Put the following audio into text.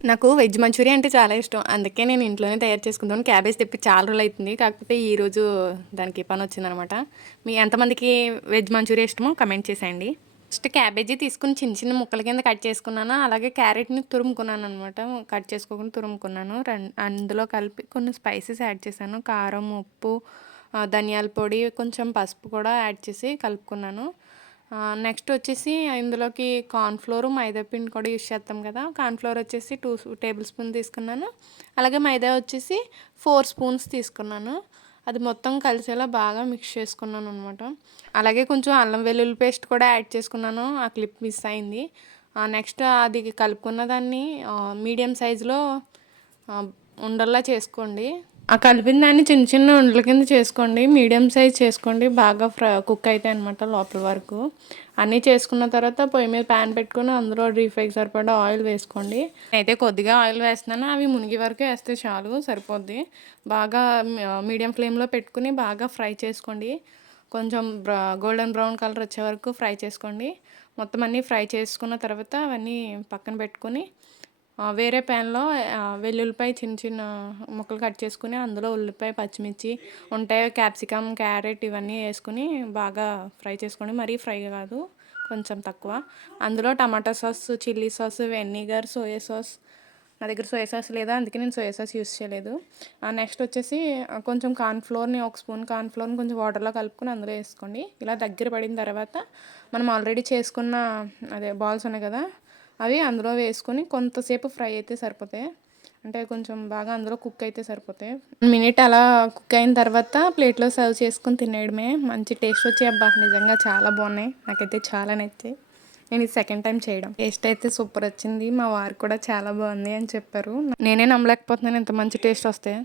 నాకు veg Manchuria అంటే చాలా ఇష్టం. అందుకే నేను ఇంట్లోనే తయారు చేసుకుంటాను. క్యాబేజ్ తెప్పి చాలా రోజులైతుంది. కాకపోతే ఈరోజు దానికి పనొచ్చిందనమాట. మీ ఎంతమందికి వెజ్ మంచూరియా ఇష్టమో కమెంట్ చేసేయండి. ఫస్ట్ క్యాబేజీ తీసుకొని చిన్న చిన్న ముక్కల కింద కట్ చేసుకున్నాను. అలాగే క్యారెట్‌ని తురుముకున్నాననమాట. కట్ చేసుకోకుండా తురుముకున్నాను. అందులో కలిపి కొన్ని స్పైసెస్ యాడ్ చేశాను. కారం, ఉప్పు, ధనియాల పొడి, కొంచెం పసుపు కూడా యాడ్ చేసి కలుపుకున్నాను. నెక్స్ట్ వచ్చేసి ఇందులోకి కార్న్‌ఫ్లోర్, మైదా పిండి కూడా యూజ్ చేస్తాం కదా! కార్న్‌ఫ్లోర్ వచ్చేసి 2 టేబుల్ స్పూన్ తీసుకున్నాను. అలాగే మైదా వచ్చేసి 4 స్పూన్స్ తీసుకున్నాను. అది మొత్తం కలిసేలా బాగా మిక్స్ చేసుకున్నాననమాట. అలాగే కొంచెం అల్లం వెల్లుల్లి పేస్ట్ కూడా యాడ్ చేసుకున్నాను. ఆ క్లిప్ మిస్ అయింది. నెక్స్ట్ అది కలుపుకున్న దాన్ని మీడియం సైజులో ఆహ్, ఉండల్లా చేసుకోండి. ఆ కలిపిన దాన్ని చిన్న చిన్న ఉండల కింద చేసుకోండి. మీడియం సైజ్ చేసుకోండి. బాగా కుక్ అయితాయి అనమాట లోపల వరకు. అన్నీ చేసుకున్న తర్వాత పొయ్యి మీద ప్యాన్ పెట్టుకొని అందులో డీప్ ఫ్రైకి సరిపడా ఆయిల్ వేసుకోండి. నేనైతే కొద్దిగా ఆయిల్ వేస్తున్నాను. అవి మునిగే వరకు వేస్తే చాలు సరిపోద్ది. బాగా మీడియం ఫ్లేమ్‌లో పెట్టుకొని బాగా ఫ్రై చేసుకోండి. కొంచెం గోల్డెన్ బ్రౌన్ కలర్ వచ్చే వరకు ఫ్రై చేసుకోండి. మొత్తం అన్నీ ఫ్రై చేసుకున్న తర్వాత అవన్నీ పక్కన పెట్టుకొని వేరే ప్యాన్‌లో వెల్లుల్లిపాయ చిన్న చిన్న ముక్కలు కట్ చేసుకొని అందులో ఉల్లిపాయ, పచ్చిమిర్చి ఉంటాయి, క్యాప్సికమ్, క్యారెట్ ఇవన్నీ వేసుకొని బాగా ఫ్రై చేసుకోండి. మరీ ఫ్రై కాదు, కొంచెం తక్కువ. అందులో టమాటా sauce, chilli sauce, vinegar, soya sauce. నా దగ్గర సోయా సాస్ లేదా, అందుకే నేను సోయా సాస్ యూస్ చేయలేదు. నెక్స్ట్ వచ్చేసి కొంచెం కార్న్‌ఫ్లోర్‌ని, ఒక స్పూన్ కార్న్‌ఫ్లోర్‌ని కొంచెం వాటర్‌లో కలుపుకొని అందులో వేసుకోండి. ఇలా దగ్గర పడిన తర్వాత మనం ఆల్రెడీ చేసుకున్న అదే బాల్స్ ఉన్నాయి కదా, అవి అందులో వేసుకొని కొంతసేపు ఫ్రై అయితే సరిపోతాయి. అంటే కొంచెం బాగా అందులో కుక్ అయితే సరిపోతాయి. 1 మినిట్ అలా కుక్ అయిన తర్వాత ప్లేట్‌లో సర్వ్ చేసుకొని తినేయడమే. మంచి టేస్ట్ వచ్చాయి. అబ్బా! నిజంగా చాలా బాగున్నాయి. నాకైతే చాలా నచ్చాయి. నేను ఇది సెకండ్ టైం చేయడం. టేస్ట్ అయితే సూపర్ వచ్చింది. మా వారు కూడా చాలా బాగుంది అని చెప్పారు. నేనే నమ్మలేకపోతున్నాను ఇంత మంచి టేస్ట్ వస్తాయి.